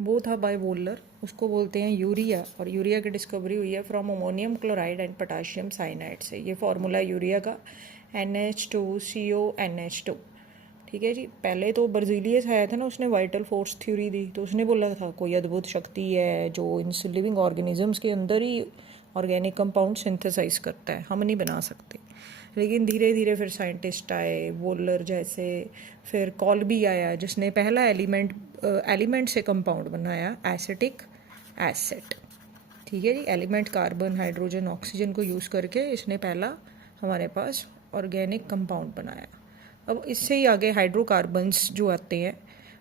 वो था bye volar, उसको बोलते हैं यूरिया, और यूरिया की डिस्कवरी हुई है from ammonium chloride and potassium cyanide से। ये फार्मूला यूरिया का NH2CONH2। ठीक है जी। पहले तो बर्जीलियस आया था ना, उसने वाइटल फोर्स थ्योरी दी, तो उसने बोला था कोई अद्भुत शक्ति है जो इन लिविंग ऑर्गेनिजम्स के अंदर ही ऑर्गेनिक कंपाउंड सिंथेसाइज करता है, हम नहीं बना सकते। लेकिन धीरे धीरे फिर साइंटिस्ट आए, वोलर जैसे, फिर कॉल्बी आया जिसने पहला एलिमेंट से कंपाउंड बनाया, एसिटिक एसिड। ठीक है जी। एलिमेंट कार्बन, हाइड्रोजन, ऑक्सीजन को यूज़ करके इसने पहला हमारे पास ऑर्गेनिक कंपाउंड बनाया। अब इससे ही आगे हाइड्रोकार्बन्स जो आते हैं।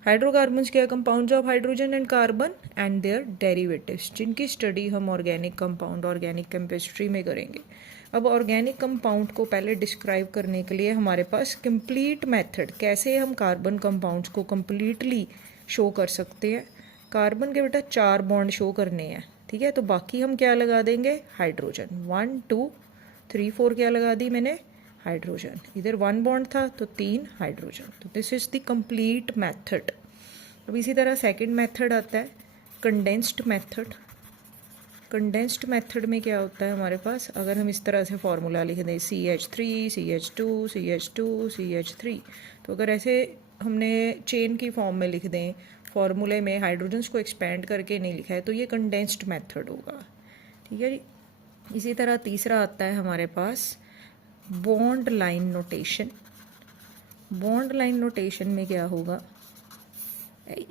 हाइड्रोकार्बन्स क्या, compounds of hydrogen and carbon and their derivatives, जिनकी स्टडी हम ऑर्गेनिक कंपाउंड, ऑर्गेनिक केमिस्ट्री में करेंगे। अब ऑर्गेनिक कंपाउंड को पहले डिस्क्राइब करने के लिए हमारे पास कंप्लीट मेथड, कैसे हम कार्बन कंपाउंड्स को कंप्लीटली शो कर सकते हैं। कार्बन के बेटा 4 बॉन्ड शो करने हैं, ठीक है, तो बाकी हम क्या लगा देंगे, हाइड्रोजन। 1 2 3 4 क्या लगा दी मैंने, हाइड्रोजन। इधर 1 बॉन्ड था तो 3 हाइड्रोजन। तो this is the complete method. अब इसी तरह सेकंड मेथड आता है कंडेंस्ड मेथड। कंडेंस्ड मेथड में क्या होता है हमारे पास, अगर हम इस तरह से फार्मूला लिख दें CH3 CH2 CH2 CH3, तो अगर ऐसे हमने चेन की फॉर्म में लिख दें, फार्मूले में हाइड्रोजन्स को एक्सपेंड करके नहीं लिखा है, तो ये कंडेंस्ड मेथड होगा। ठीक है जी। इसी तरह तीसरा आता है हमारे पास bond line notation. Bond line notation में क्या होगा,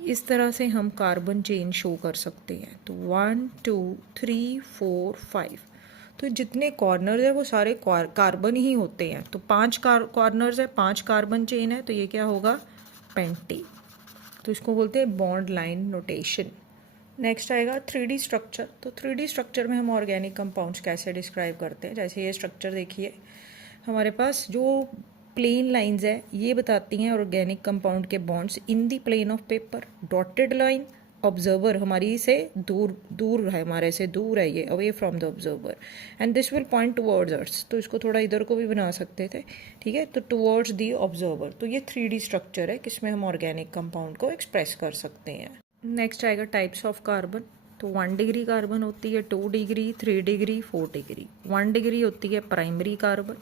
इस तरह से हम कार्बन चेन शो कर सकते हैं। तो 1 2 3 4 5, तो जितने कॉर्नर है वो सारे कार्बन ही होते हैं। तो 5 कॉर्नर्स है, 5 कार्बन चेन है, तो ये क्या होगा, पेंटी। तो इसको बोलते हैं बॉन्ड लाइन नोटेशन। नेक्स्ट आएगा 3D स्ट्रक्चर। तो 3D स्ट्रक्चर में हम ऑर्गेनिक कंपाउंड्स कैसे डिस्क्राइब करते हैं, जैसे ये स्ट्रक्चर देखिए, हमारे पास जो प्लेन लाइंस है ये बताती हैं ऑर्गेनिक कंपाउंड के bonds in the plane of paper. Dotted line observer हमारी से दूर है, हमारे से दूर है, ये away from the observer, and this will point towards earth. तो इसको थोड़ा इधर को भी बना सकते थे, ठीक है, तो टुवर्ड्स दी ऑब्जर्वर। तो ये 3D स्ट्रक्चर है किसमें हम ऑर्गेनिक कंपाउंड को एक्सप्रेस कर सकते हैं। नेक्स्ट आएगा टाइप्स ऑफ कार्बन। तो 1 डिग्री कार्बन होती है, 2 डिग्री, 3 डिग्री, 4 डिग्री। 1 डिग्री होती है प्राइमरी कार्बन,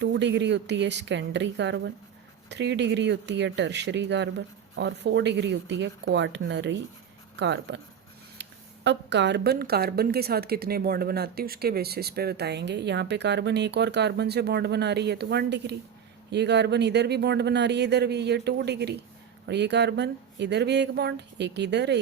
2 डिग्री होती है सेकेंडरी कार्बन, 3 डिग्री होती है टर्शरी कार्बन, और 4 डिग्री होती है क्वाटरनरी कार्बन। अब कार्बन के साथ कितने बॉन्ड बनाती है उसके बेसिस पे बताएंगे। यहाँ पे कार्बन एक और कार्बन से बॉन्ड बना रही है तो 1 डिग्री, ये कार्बन इधर भी बॉन्ड बना रही है, इधर भी, ये 2 डिग्री, और ये कार्बन इधर भी एक बॉन्ड, एक इधर,